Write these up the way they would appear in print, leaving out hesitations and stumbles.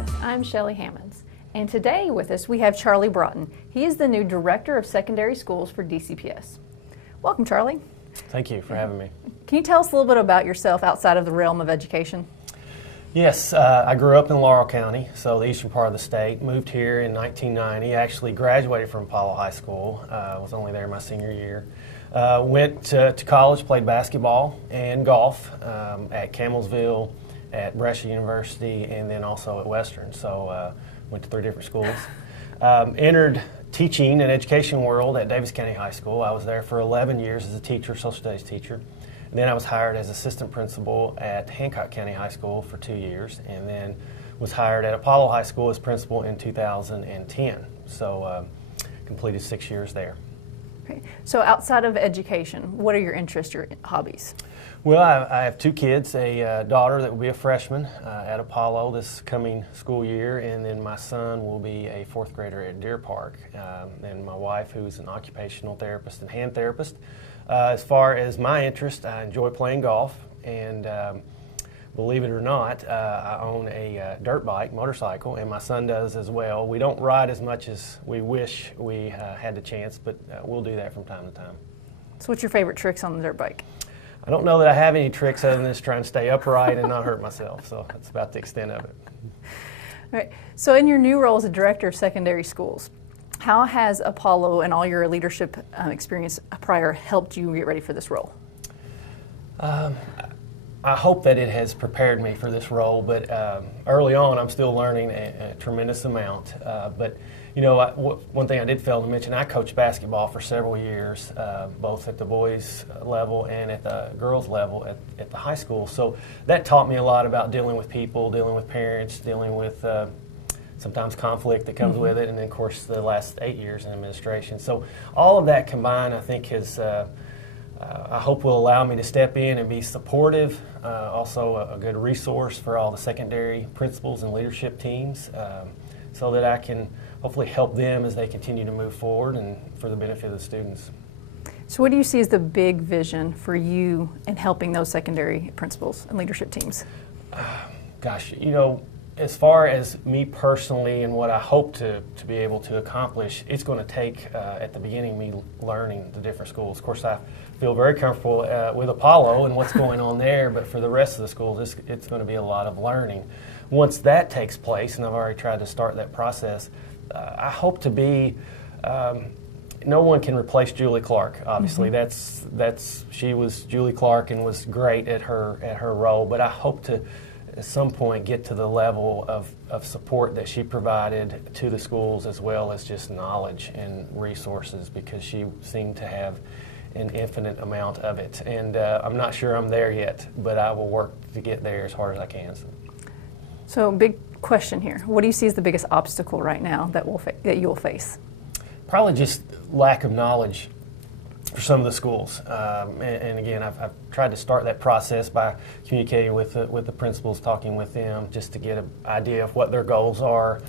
DCPS. I'm Shelly Hammons, and today with us we have Charlie Broughton. He is the new Director of Secondary Schools for DCPS. Welcome, Charlie. Thank you for having me. Can you tell us a little bit about yourself outside of the realm of education? Yes, I grew up in Laurel County, so the eastern part of the state. Moved here in 1990. Actually graduated from Apollo High School. Was only there my senior year. Went to college, played basketball and golf at Campbellsville, at Brescia University, and then also at Western. So went to 3 different schools. Entered teaching and education world at Davis County High School. I was there for 11 years as a teacher, social studies teacher. And then I was hired as assistant principal at Hancock County High School for 2 years, and then was hired at Apollo High School as principal in 2010. So completed 6 years there. Okay. So outside of education, what are your interests, your hobbies? Well, I have 2 kids, a daughter that will be a freshman at Apollo this coming school year, and then my son will be a 4th grader at Deer Park, and my wife, who's an occupational therapist and hand therapist. As far as my interest, I enjoy playing golf, and believe it or not, I own a dirt bike, motorcycle, and my son does as well. We don't ride as much as we wish we had the chance, but we'll do that from time to time. So what's your favorite tricks on the dirt bike? I don't know that I have any tricks other than just trying to stay upright and not hurt myself, so that's about the extent of it. All right. So in your new role as a Director of Secondary Schools, how has Apollo and all your leadership experience prior helped you get ready for this role? I hope that it has prepared me for this role, but early on I'm still learning a tremendous amount. But you know, one thing I did fail to mention, I coached basketball for several years, both at the boys level and at the girls level at the high school. So that taught me a lot about dealing with people, dealing with parents, dealing with sometimes conflict that comes with it, and then of course the last 8 years in administration. So all of that combined, I think, has I hope will allow me to step in and be supportive, also a good resource for all the secondary principals and leadership teams, so that I can hopefully help them as they continue to move forward and for the benefit of the students. So what do you see as the big vision for you in helping those secondary principals and leadership teams? Gosh, you know, as far as me personally and what I hope to be able to accomplish, it's going to take, at the beginning, me learning the different schools. Of course, I feel very comfortable with Apollo and what's going on there, but for the rest of the schools, it's going to be a lot of learning. Once that takes place, and I've already tried to start that process, I hope to be, no one can replace Julie Clark, obviously. She was Julie Clark and was great at her role, but I hope to at some point get to the level of support that she provided to the schools, as well as just knowledge and resources, because she seemed to have an infinite amount of it. And I'm not sure I'm there yet, but I will work to get there as hard as I can. So big question here. What do you see as the biggest obstacle right now that you will face? Probably just lack of knowledge for some of the schools, and again, I've tried to start that process by communicating with the principals, talking with them, just to get an idea of what their goals are,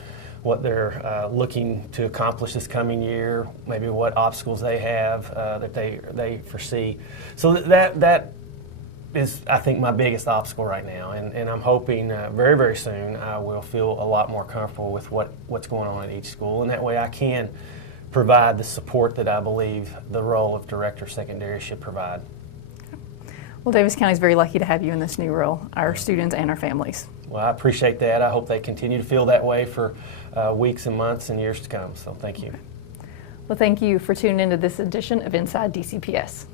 what they're looking to accomplish this coming year, maybe what obstacles they have that they foresee. So that is, I think, my biggest obstacle right now, and I'm hoping very, very soon I will feel a lot more comfortable with what's going on at each school, and that way I can provide the support that I believe the role of Director of Secondary should provide. Well, Davis County is very lucky to have you in this new role, our students and our families. Well, I appreciate that. I hope they continue to feel that way for weeks and months and years to come, so thank you. Well, thank you for tuning into this edition of Inside DCPS.